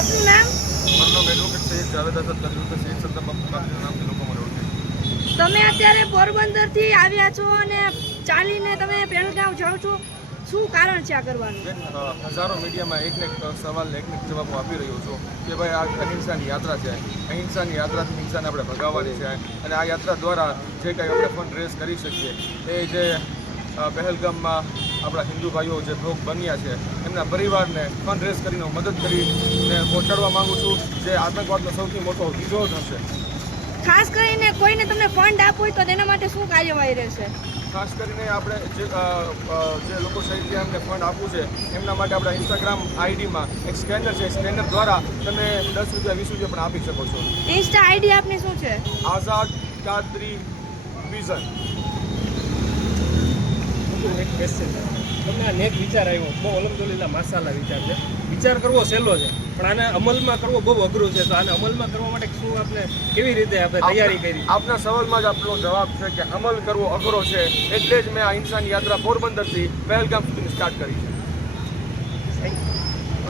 આપનું નામ? મારું નામ એડવોકેટ સૈયદ જાવેદ અસદ તંદુરસ્ત સૈયદ સરદાર બાપુ કાદરીના નામથી લોકો મને ઓળખે છે. તમે અત્યારે પોરબંદરથી આવ્યા છો અને ચાલીને તમે પહેલગામ જાઓ છો, શું કારણ છે આ કરવાનું? બેન, હજારો મીડિયામાં એકને એક સવાલ એકને એક જવાબો આપી રહ્યો છું કે ભાઈ આ અહિંસાની યાત્રા છે. અહિંસાની યાત્રાથી હિંસાને આપણે ભગાવવાની છે અને આ યાત્રા દ્વારા જે કંઈ આપણે ફંડ રેઝ કરી શકીએ એ જે પહેલગામમાં આપણા હિન્દુ ભાઈઓ જે ભોગ બન્યા છે એમના પરિવારને ફંડ રેઝ કરીને હું મદદ કરીને પહોંચાડવા માગું છું, જે આતંકવાદનો સૌથી મોટો વિરોધ હશે. ખાસ કરીને કોઈને તમને ફંડ આપવો હોય તો તેના માટે શું કાર્યવાહી રહેશે? ખાસ કરીને આપણે જે લોકો શહીદ થયા એમને ફંડ આપવું છે એમના માટે આપણા ઇન્સ્ટાગ્રામ આઈડીમાં એક સ્કેનર છે, સ્કેનર દ્વારા તમે 10 રૂપિયા 20 રૂપિયા પણ આપી શકો છો. ઇન્સ્ટા આઈડી આપની શું છે? આઝાદ કાદરી વિઝન. એક ક્વેશ્ચન છે, તમને આ નેક વિચાર આવ્યો, બહુ અલહમદુલિલ્લાહ માશાલ્લાહ વિચાર છે. વિચાર કરવો સહેલો છે પણ આને અમલમાં કરવો બહુ અઘરું છે. તો આને અમલમાં કરવા માટે શું આપણે કેવી રીતે આપણે તૈયારી કરી? આપના સવાલમાં જ આપનો જવાબ છે કે અમલ કરવો અઘરો છે, એટલે જ મેં આ હિંસાની યાત્રા પોરબંદરથી પહેલગામ સુધીની સ્ટાર્ટ કરી છે. Thank you.